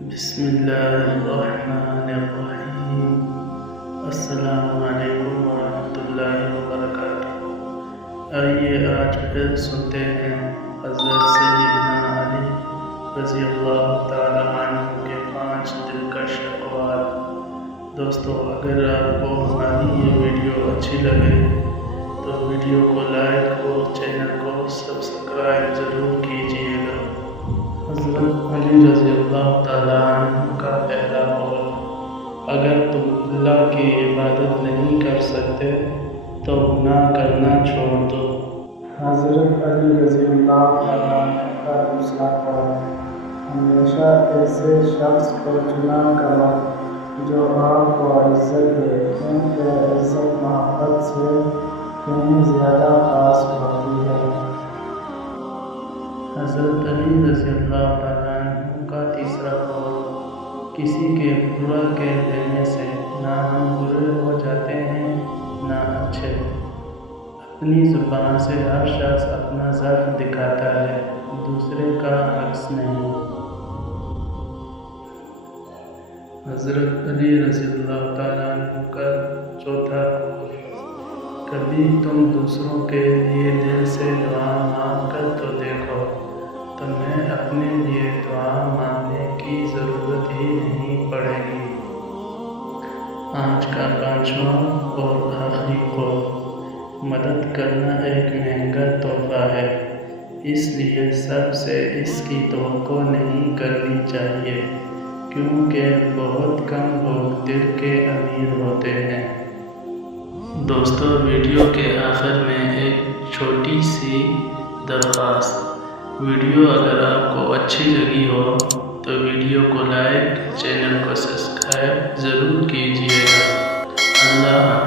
بسم اللہ الرحمن الرحیم۔ السلام علیکم ورحمۃ اللہ وبرکاتہ۔ آئیے آج پھر سنتے ہیں حضرت سیدنا علی رضی اللہ تعالیٰ عنہ کے 5 دلکش اقوال۔ دوستو، اگر آپ کو ہماری یہ ویڈیو اچھی لگے تو ویڈیو کو لائک اور چینل کو سبسکرائب ضرور کیجیے گا۔ حضرت علی رضی اللہ تعالیٰ عنہ کا پہلا قول: اگر تم اللہ کی عبادت نہیں کر سکتے تو گناہ کرنا چھوڑ دو۔ حضرت علی رضی اللہ تعالیٰ عنہ کا دوسرا قول: ہمیشہ ایسے شخص کو چنا کرو جو آپ کو عزت دے، کیونکہ عزت محبت سے کہیں زیادہ خاص ہوتی ہے۔ حضرت علی رضی اللہ تعالیٰ عنہ کا تیسرا قول: کسی کے برا کہہ دینے سے نہ ہم برے ہو جاتے ہیں نہ اچھے۔ اپنی زبان سے ہر شخص اپنا ضعف دکھاتا ہے، دوسرے کا عکس نہیں۔ حضرت علی رضی اللہ تعالیٰ عنہ کا چوتھا قول: کبھی تم دوسروں کے لیے دل سے دعا مانگ کر تو دیکھو، تمہیں اپنے لیے دعا مانگنے کی ضرورت ہی نہیں پڑے گی۔ آج کا 5واں اور آخری قول: مدد کرنا ایک مہنگا تحفہ ہے، اس لیے سب سے اس کی توقع نہیں کرنی چاہیے، کیونکہ بہت کم لوگ دل کے امیر ہوتے ہیں۔ دوستو، ویڈیو کے آخر میں ایک چھوٹی سی درخواست: ویڈیو اگر آپ کو اچھی لگی ہو تو ویڈیو کو لائک، چینل کو سبسکرائب ضرور کیجیے گا۔ اللہ